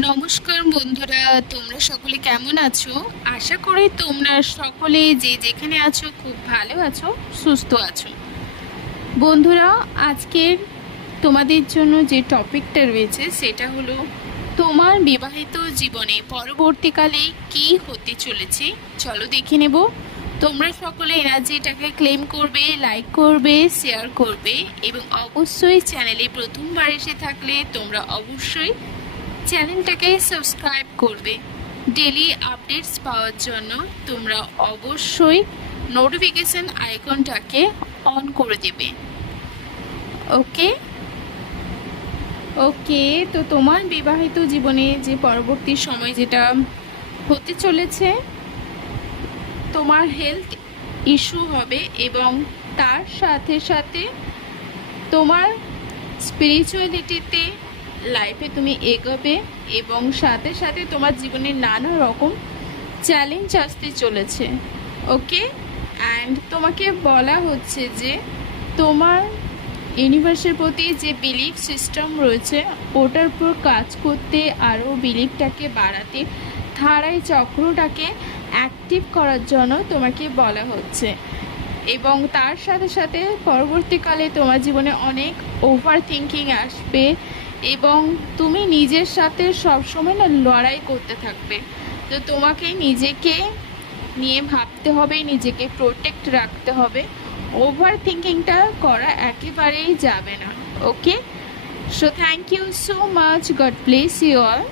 নমস্কার বন্ধুরা, তোমরা সকলে কেমন আছো? আশা করি তোমরা সকলে যে যেখানে আছো খুব ভালো আছো, সুস্থ আছো। বন্ধুরা, আজকের তোমাদের জন্য যে টপিকটা রয়েছে সেটা হলো তোমার বিবাহিত জীবনে পরবর্তীকালে কি হতে চলেছে। চলো দেখে নেব। তোমরা সকলে এনার্জিটাকে ক্লেম করবে, লাইক করবে, শেয়ার করবে এবং অবশ্যই চ্যানেলে প্রথমবার এসে থাকলে তোমরা অবশ্যই চ্যানেলটাকে সাবস্ক্রাইব করবে। ডেলি আপডেটস পাওয়ার জন্য তোমরা অবশ্যই নোটিফিকেশন আইকনটাকে অন করে দেবে। ওকে ওকে তো তোমার বিবাহিত জীবনে যে পরবর্তী সময় যেটা হতে চলেছে, তোমার হেলথ ইস্যু হবে এবং তার সাথে সাথে তোমার স্পিরিচুয়ালিটিতে লাইফে তুমি এগোবে এবং সাথে সাথে তোমার জীবনে নানা রকম চ্যালেঞ্জ আসতে চলেছে। ওকে, অ্যান্ড তোমাকে বলা হচ্ছে যে তোমার ইউনিভার্সের প্রতি যে বিলিফ সিস্টেম রয়েছে ওটার উপর কাজ করতে, আরও বিলিফটাকে বাড়াতে, ধারাই চক্রটাকে অ্যাক্টিভ করার জন্য তোমাকে বলা হচ্ছে। এবং তার সাথে সাথে পরবর্তীকালে তোমার জীবনে অনেক ওভার থিঙ্কিং আসবে এবং তুমি নিজের সাথে সবসময় না লড়াই করতে থাকবে। তো তোমাকে নিজেকে নিয়ে ভাবতে হবে, নিজেকে প্রোটেক্ট রাখতে হবে। ওভার থিঙ্কিংটা করা একেবারেই যাবে না। Okay, so thank you so much, God bless you all.